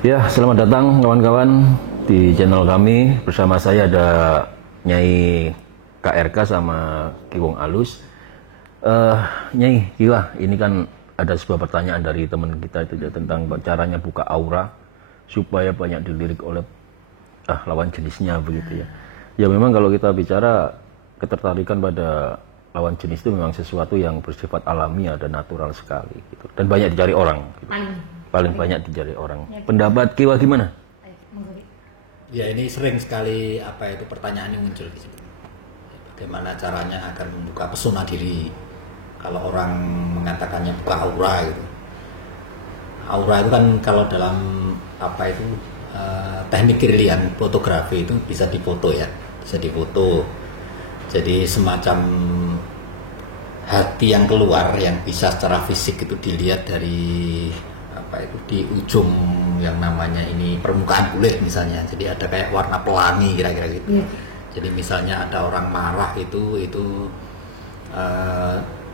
Ya, selamat datang kawan-kawan di channel kami. Bersama saya ada Nyai KRK sama Ki Wong Alus. Nyai, gila, ini kan ada sebuah pertanyaan dari teman kita itu ya, tentang caranya buka aura supaya banyak dilirik oleh lawan jenisnya begitu ya. Ya memang kalau kita bicara ketertarikan pada lawan jenis itu memang sesuatu yang bersifat alamiah dan natural sekali gitu. Dan banyak dicari orang gitu. Paling banyak dicari orang. Ya, pendapat Kiwa gimana? Ya ini sering sekali pertanyaan yang muncul di situ. Bagaimana caranya agar membuka pesona diri? Kalau orang mengatakannya buka aura gitu. Aura itu kan kalau dalam teknik kirlian fotografi itu bisa difoto ya, bisa difoto. Jadi semacam hati yang keluar yang bisa secara fisik itu dilihat dari di ujung yang namanya ini permukaan kulit misalnya. Jadi ada kayak warna pelangi kira-kira gitu. Jadi misalnya ada orang marah itu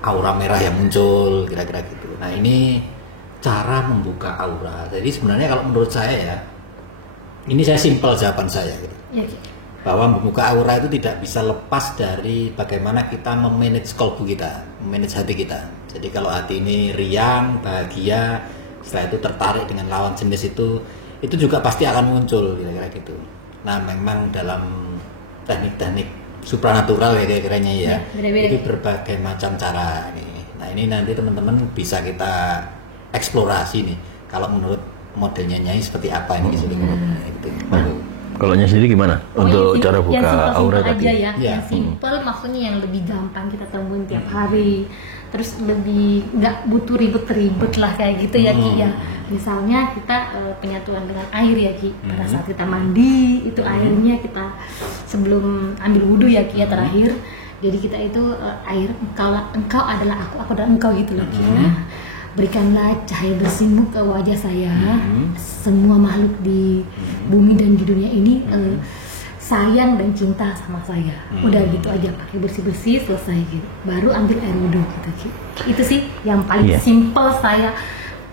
aura merah yang muncul kira-kira gitu. Nah ini cara membuka aura. Jadi sebenarnya kalau menurut saya ya, ini saya simpel jawaban saya gitu. Bahwa membuka aura itu tidak bisa lepas dari bagaimana kita memanage kolbu kita, memanage hati kita. Jadi kalau hati ini riang, bahagia, setelah itu tertarik dengan lawan jenis itu juga pasti akan muncul kira-kira gitu. Nah memang dalam teknik-teknik supranatural ya kira-kiranya ya, itu berbagai macam cara nih. Nah ini nanti teman-teman bisa kita eksplorasi nih. Kalau menurut modelnya Nyai seperti apa ini gitu. Kalau Nyai sendiri gimana untuk cara buka aura tadi? Ya. Yang simple maksudnya yang lebih gampang kita temuin tiap hari. Terus lebih nggak butuh ribet-ribet lah kayak gitu ya Ki ya. Misalnya kita penyatuan dengan air ya Ki. Pada saat kita mandi itu airnya kita sebelum ambil wudhu ya Ki ya terakhir. Jadi kita itu air engkau adalah aku adalah engkau gitu loh Ki ya. Berikanlah cahaya bersihmu ke wajah saya. Semua makhluk di bumi dan di dunia ini sayang dan cinta sama saya. Udah gitu aja, pakai bersih-bersih selesai gitu. Baru ambil air wudhu gitu. Itu sih yang paling simple saya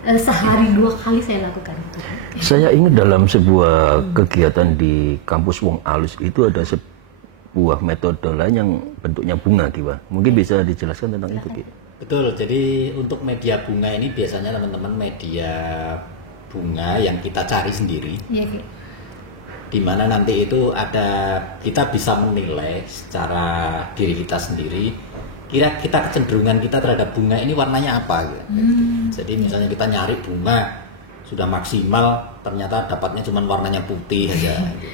sehari 2 kali saya lakukan itu. Saya ingat dalam sebuah kegiatan di kampus Wong Alus itu ada sebuah metode lain yang bentuknya bunga, Kiwa. Mungkin bisa dijelaskan tentang itu, Ki? Betul. Jadi untuk media bunga ini biasanya teman-teman media bunga yang kita cari sendiri. Iya, Ki. Di mana nanti itu kita bisa menilai secara diri kita sendiri kira kita kecenderungan kita terhadap bunga ini warnanya apa gitu. Jadi misalnya kita nyari bunga sudah maksimal ternyata dapatnya cuma warnanya putih aja gitu.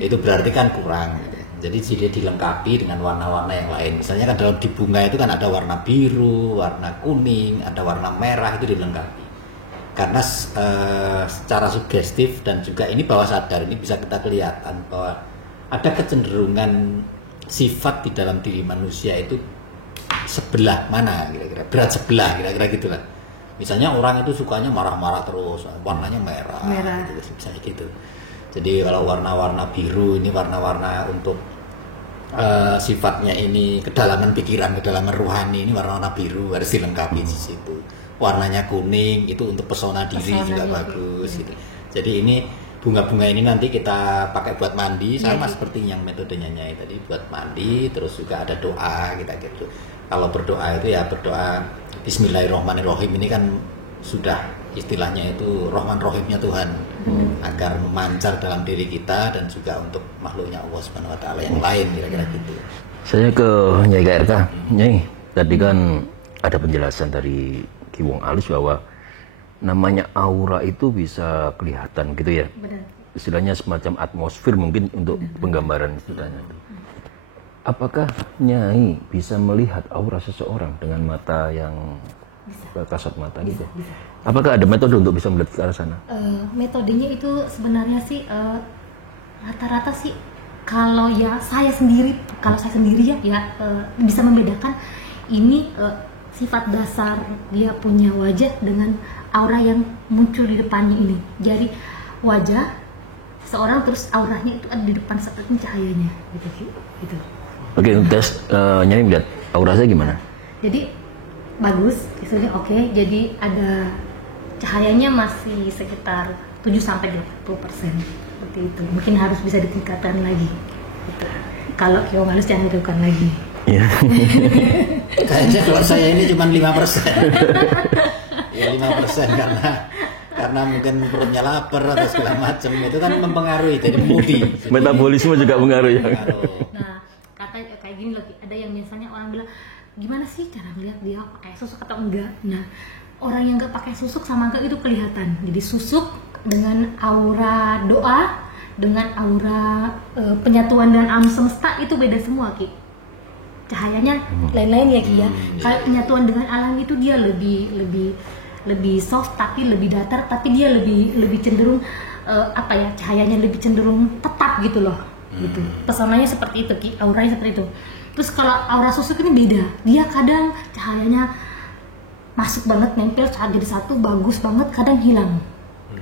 Itu berarti kan kurang gitu. Jadi dia dilengkapi dengan warna-warna yang lain. Misalnya kan dalam di bunga itu kan ada warna biru, warna kuning, ada warna merah, itu dilengkapi. Karena secara sugestif dan juga ini bawah sadar ini bisa kita kelihatan bahwa ada kecenderungan sifat di dalam diri manusia itu sebelah mana kira-kira, berat sebelah kira-kira gitulah. Misalnya orang itu sukanya marah-marah terus, warnanya merah. Gitu, misalnya gitu. Jadi kalau warna-warna biru ini warna-warna untuk sifatnya ini kedalaman pikiran, kedalaman rohani, ini warna-warna biru harus dilengkapi di situ. Warnanya kuning itu untuk pesona diri juga bagus gitu. Jadi ini bunga-bunga ini nanti kita pakai buat mandi sama seperti yang metodenya Nyai tadi buat mandi, terus juga ada doa kita gitu. Kalau berdoa itu ya berdoa Bismillahirrahmanirrahim, ini kan sudah istilahnya itu Rahman Rahimnya Tuhan agar memancar dalam diri kita dan juga untuk makhluknya Allah Subhanahu Wa Taala yang lain kira-kira gitu. Saya ke Nyai KRK. Nyai, tadi kan ada penjelasan dari Ki Wong Alus bahwa namanya aura itu bisa kelihatan gitu ya. Benar. Istilahnya semacam atmosfer mungkin untuk penggambaran istilahnya. Apakah Nyai bisa melihat aura seseorang dengan mata yang kasat mata gitu? Bisa. Apakah ada metode untuk bisa melihat ke arah sana? Metodenya itu sebenarnya sih rata-rata sih kalau saya sendiri ya bisa membedakan ini sifat dasar dia punya wajah dengan aura yang muncul di depannya ini. Jadi wajah seseorang terus auranya itu ada di depan seperti cahayanya gitu. Oke, tes Nyai lihat aura saya gimana? Jadi bagus, visualnya oke. Jadi ada cahayanya masih sekitar 7 sampai 80%. Seperti itu. Mungkin harus bisa ditingkatkan lagi. Gitu. Kalau Kiwong Alus jangan dilakukan lagi. Iya. Kayaknya kalau saya ini cuma 5%. Ya 5% karena mungkin perutnya lapar atau segala macam itu kan mempengaruhi jadi moody. Metabolisme juga mengaruh ya. Nah, kayak gini loh, ada yang misalnya orang bilang gimana sih cara melihat dia pakai susuk atau enggak. Nah, orang yang nggak pakai susuk sama enggak itu kelihatan. Jadi susuk dengan aura doa, dengan aura penyatuan dengan alam semesta itu beda semua, Ki. Cahayanya lain-lain ya, Ki ya. Kalau penyatuan dengan alam itu dia lebih soft tapi lebih datar, tapi dia lebih cenderung cahayanya lebih cenderung tetap gitu loh. Gitu. Pesonanya seperti itu, Ki. Auranya seperti itu. Terus kalau aura susuk ini beda. Dia kadang cahayanya masuk banget, nempel saat jadi satu, bagus banget, kadang hilang.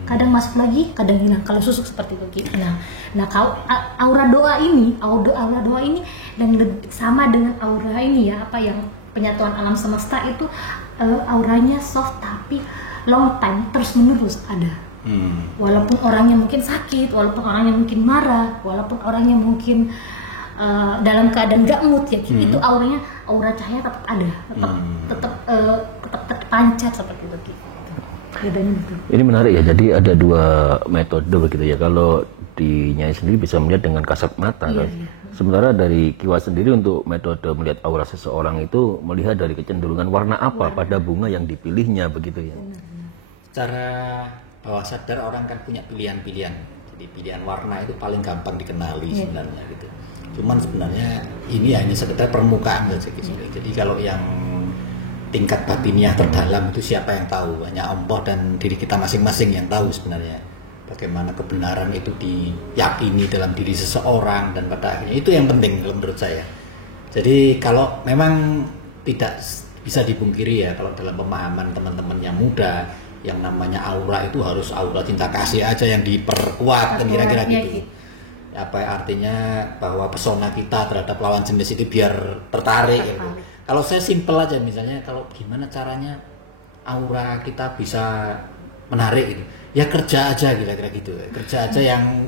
Kadang masuk lagi, kadang hilang. Kalau susuk seperti itu, Ki. Nah kalau aura doa ini dan sama dengan aura ini ya, yang penyatuan alam semesta itu auranya soft tapi long time, terus menerus ada. Walaupun orangnya mungkin sakit, walaupun orangnya mungkin marah, walaupun orangnya mungkin dalam keadaan gak mood ya, itu aura cahaya tetap ada, tetap terpancar seperti itu. Bedanya betul. Ini menarik ya. Jadi ada 2 metode begitu ya. Kalau di Nyai sendiri bisa melihat dengan kasat mata kan. Iya. Sementara dari Kiwa sendiri untuk metode melihat aura seseorang itu melihat dari kecenderungan warna apa pada bunga yang dipilihnya begitu ya. Secara bawah sadar orang kan punya pilihan-pilihan. Jadi pilihan warna itu paling gampang dikenali sebenarnya gitu. Cuman sebenarnya ini hanya sekedar permukaan saja gitu. Jadi kalau yang tingkat batiniah terdalam itu siapa yang tahu? Hanya Allah dan diri kita masing-masing yang tahu sebenarnya. Bagaimana kebenaran itu diyakini dalam diri seseorang, dan pada akhirnya itu yang penting menurut saya. Jadi kalau memang tidak bisa dipungkiri ya, kalau dalam pemahaman teman-teman yang muda, yang namanya aura itu harus aura cinta kasih aja yang diperkuat kan kira-kira gitu. Apa artinya bahwa pesona kita terhadap lawan jenis itu biar tertarik gitu. Kalau saya simpel aja, misalnya kalau gimana caranya aura kita bisa menarik gitu. Ya kerja aja kira-kira gitu. Kerja aja yang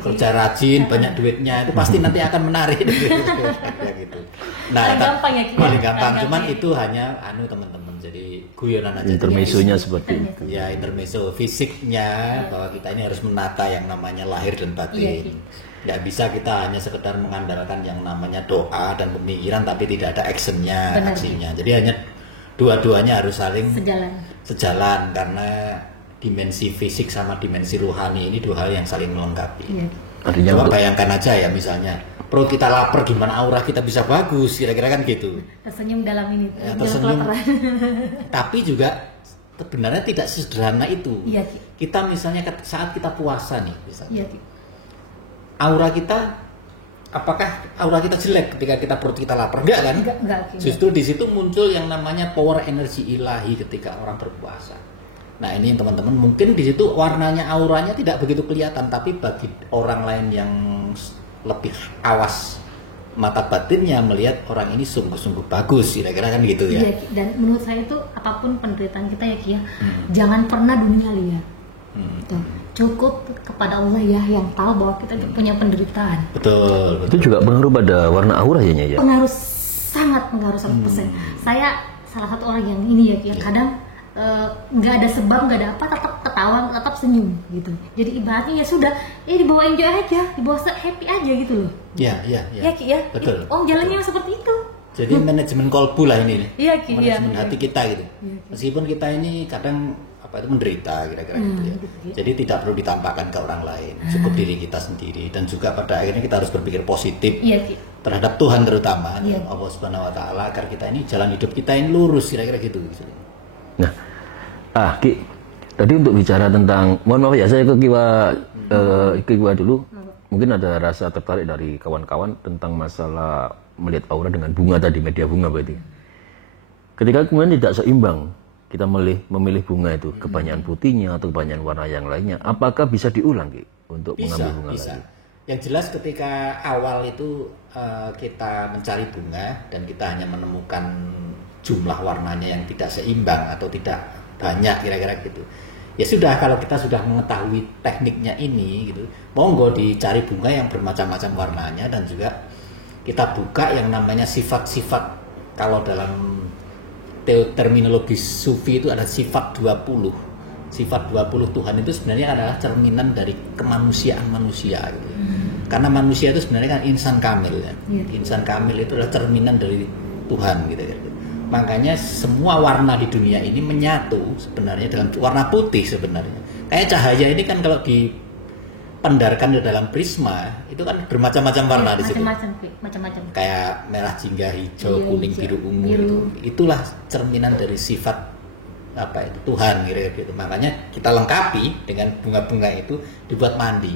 kerja rajin, banyak duitnya itu pasti nanti akan menarik gitu. Nah, paling gampang, cuman itu hanya teman-teman. Jadi guyonan aja. Intermezzonya seperti itu. Ya, intermezzo fisiknya bahwa kita ini harus menata yang namanya lahir dan batin. Nggak bisa kita hanya sekedar mengandalkan yang namanya doa dan pemikiran tapi tidak ada aksinya. Jadi hanya dua-duanya harus saling sejalan karena dimensi fisik sama dimensi rohani ini 2 hal yang saling melengkapi. Coba bayangkan aja ya, misalnya perut kita lapar, gimana aura kita bisa bagus, kira-kira kan gitu. Tersenyum dalam ini. Ya, tersenyum. Tapi juga sebenarnya tidak sesederhana itu. Iya, kita misalnya saat kita puasa nih, misalnya. Iya, aura kita, apakah aura kita jelek ketika kita perut kita lapar? Enggak kan? Enggak. Justru di situ muncul yang namanya power energi ilahi ketika orang berpuasa. Nah ini teman-teman, mungkin di situ warnanya, auranya tidak begitu kelihatan, tapi bagi orang lain yang lebih awas mata batinnya melihat orang ini sungguh-sungguh bagus, kira-kira kan gitu ya. Iya, dan menurut saya itu apapun penderitaan kita ya Ki ya, jangan pernah dunia lihat. Cukup kepada Allah ya yang tahu bahwa kita punya penderitaan. Betul. Itu juga pengaruh pada warna aura ya Nyai ya? Sangat pengaruh 100%. Saya salah satu orang yang ini ya Ki, kadang nggak ada sebab, nggak ada apa, tetap ketawa, tetap senyum gitu. Jadi ibaratnya ya sudah, dibawa enjoy aja, dibawa happy aja gitu loh. Iya. Ya Ki ya. Betul. Jalannya seperti itu. Jadi manajemen kolbu lah ini. Iya Ki. Manajemen hati kita gitu. Ya, meskipun kita ini kadang itu menderita kira-kira gitu ya. Jadi tidak perlu ditampakkan ke orang lain, cukup diri kita sendiri, dan juga pada akhirnya kita harus berpikir positif terhadap Tuhan terutama, Allah Subhanahu Wa Taala, agar kita ini jalan hidup kita ini lurus, kira-kira gitu. Nah, Ki, tadi untuk bicara tentang, mohon maaf ya saya ke Kiwa dulu, mungkin ada rasa tertarik dari kawan-kawan tentang masalah melihat aura dengan bunga tadi, media bunga berarti. Ketika kemudian tidak seimbang, kita memilih bunga itu, kebanyakan putihnya atau kebanyakan warna yang lainnya, apakah bisa diulang Ki untuk mengambil bunga bisa. lagi? Yang jelas ketika awal itu kita mencari bunga dan kita hanya menemukan jumlah warnanya yang tidak seimbang atau tidak banyak, kira-kira gitu. Ya sudah, kalau kita sudah mengetahui tekniknya ini gitu, monggo dicari bunga yang bermacam-macam warnanya, dan juga kita buka yang namanya sifat-sifat. Kalau dalam terminologi sufi itu ada sifat 20. Sifat 20 Tuhan itu sebenarnya adalah cerminan dari kemanusiaan manusia gitu. Karena manusia itu sebenarnya kan insan kamil ya. Insan kamil itu adalah cerminan dari Tuhan gitu. Makanya semua warna di dunia ini menyatu sebenarnya dalam warna putih sebenarnya. Kayak cahaya ini kan kalau dipendarkan di dalam prisma itu kan bermacam-macam warna di situ. Macam-macam. Kayak merah, jingga, hijau, kuning, biru, ungu gitu. Itulah cerminan dari sifat Tuhan gitu. Makanya kita lengkapi dengan bunga-bunga itu, dibuat mandi.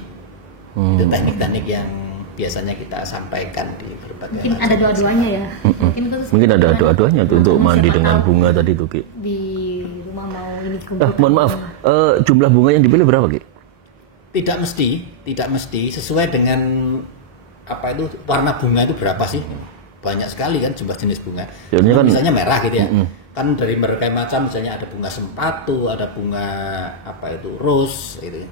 Itu teknik-teknik yang biasanya kita sampaikan di berbagai mungkin ada doa-doanya ya. Mungkin ada doa-doanya untuk mandi dengan bunga tadi tuh, Ki. Di rumah mau ini kumpul. Mohon maaf, jumlah bunga yang dipilih berapa, Ki? Tidak mesti sesuai dengan warna bunga itu berapa sih? Banyak sekali kan jumlah jenis bunga. Kan, misalnya merah gitu ya. Kan dari berbagai macam, misalnya ada bunga sempatu, ada bunga rose gitu ya.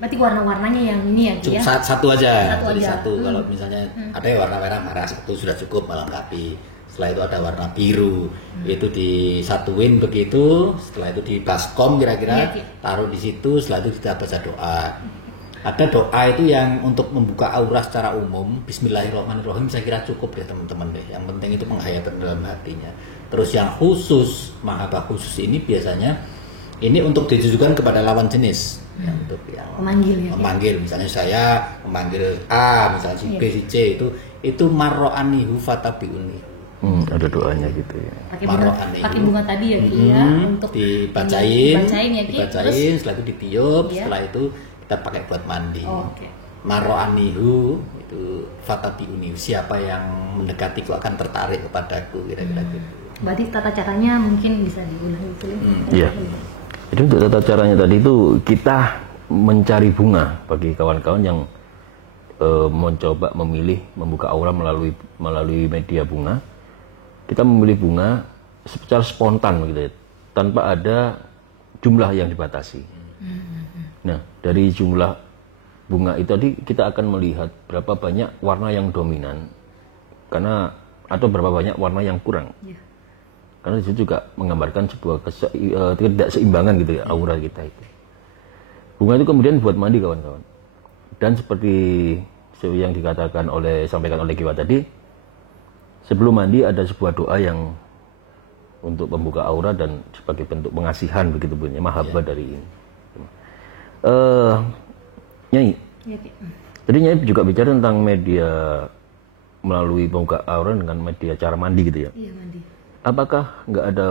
Berarti warna-warnanya yang ini ya? Cukup satu aja. Kalau misalnya ada warna merah satu sudah cukup melengkapi. Setelah itu ada warna biru, itu disatuin begitu. Setelah itu di baskom kira-kira taruh di situ. Setelah itu kita baca doa. Ada doa itu yang untuk membuka aura secara umum, Bismillahirrahmanirrahim, saya kira cukup ya teman-teman deh. Yang penting itu penghayatan dalam hatinya. Terus yang khusus, mahabbah khusus ini biasanya ini untuk ditujukan kepada lawan jenis. Untuk yang memanggil, misalnya saya memanggil A, misalnya si B, si C, itu marro'anihu fatabi'uni. Ada doanya gitu ya. Pakai bunga tadi ya, ya, untuk dibacain, ya, setelah itu ditiup, setelah itu kita pakai buat mandi. Marro'anihu itu fatabi'uni, siapa yang mendekatiku akan tertarik kepadaku, kira-kira gitu. Berarti tata caranya mungkin bisa diulang gitu ya. Iya. Jadi untuk tata caranya tadi itu kita mencari bunga bagi kawan-kawan yang mencoba membuka aura melalui media bunga. Kita memilih bunga secara spontan gitu ya, tanpa ada jumlah yang dibatasi. Nah, dari jumlah bunga itu tadi kita akan melihat berapa banyak warna yang dominan, atau berapa banyak warna yang kurang. Karena di situ juga menggambarkan sebuah ketidakseimbangan gitu ya, aura kita itu. Bunga itu kemudian buat mandi kawan-kawan. Dan seperti yang sampaikan oleh Kiwa tadi, sebelum mandi ada sebuah doa yang untuk membuka aura dan sebagai bentuk pengasihan begitu bunyinya, mahabbah dari ini. Nyai. Jadi Nyai juga bicara tentang media melalui membuka aura dengan media cara mandi gitu ya. Iya, mandi. Apakah nggak ada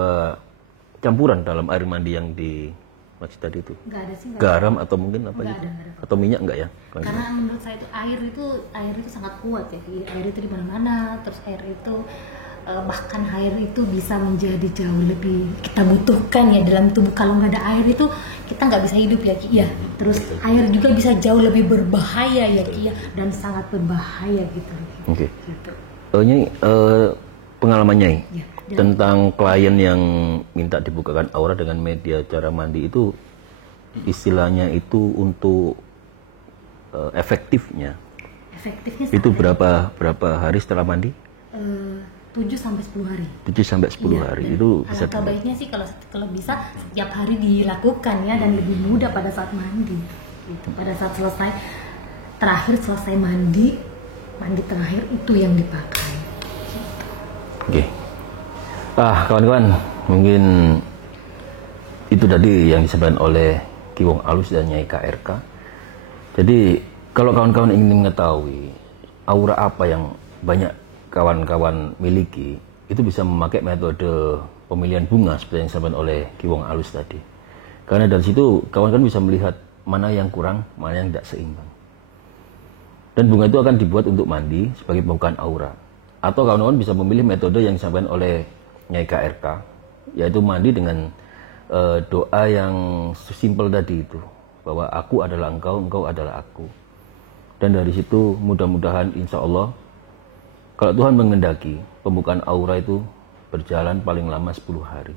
campuran dalam air mandi yang di masjid tadi itu? Nggak ada sih. Garam atau mungkin apa gitu? Atau minyak nggak ya? Karena menurut saya itu air itu sangat kuat ya. Air itu di mana-mana. Terus air itu bahkan air itu bisa menjadi jauh lebih kita butuhkan ya dalam tubuh. Kalau nggak ada air itu kita nggak bisa hidup ya, Ki ya. Terus air juga bisa jauh lebih berbahaya ya, Ki ya, dan sangat berbahaya gitu. Oke. Nyai, pengalaman Nyai tentang klien yang minta dibukakan aura dengan media cara mandi itu, istilahnya itu untuk efektifnya itu berapa hari setelah mandi? 7-10 hari. 7-10 hari itu bisa. Alangkah baiknya sih kalau bisa setiap hari dilakukan ya, dan lebih mudah pada saat mandi. Gitu. Pada saat selesai mandi terakhir itu yang dipakai. Oke. Kawan-kawan, mungkin itu tadi yang disampaikan oleh Ki Wong Alus dan Nyai KRK. Jadi kalau kawan-kawan ingin mengetahui aura apa yang banyak kawan-kawan miliki, itu bisa memakai metode pemilihan bunga seperti yang disampaikan oleh Ki Wong Alus tadi. Karena dari situ kawan-kawan bisa melihat mana yang kurang, mana yang tidak seimbang. Dan bunga itu akan dibuat untuk mandi sebagai pembukaan aura. Atau kawan-kawan bisa memilih metode yang disampaikan oleh Nyai KRK, yaitu mandi dengan doa yang simpel tadi itu, bahwa aku adalah engkau, engkau adalah aku. Dan dari situ mudah-mudahan insya Allah, kalau Tuhan menghendaki, pembukaan aura itu berjalan paling lama 10 hari.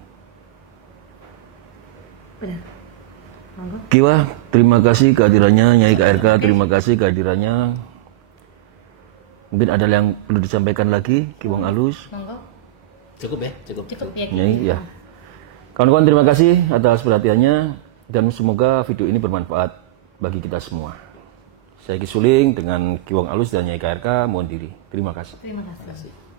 Benar. Kiwa, terima kasih kehadirannya. Nyai KRK, terima kasih kehadirannya. Mungkin ada yang perlu disampaikan lagi, Kiwong Alus. Monggo. Cukup ya, cukup. Cukup ya. Nyai, ya. Kawan-kawan, terima kasih atas perhatiannya dan semoga video ini bermanfaat bagi kita semua. Saya Ki Suling dengan Kiwong Alus dan Nyai KRK mohon diri. Terima kasih. Terima kasih.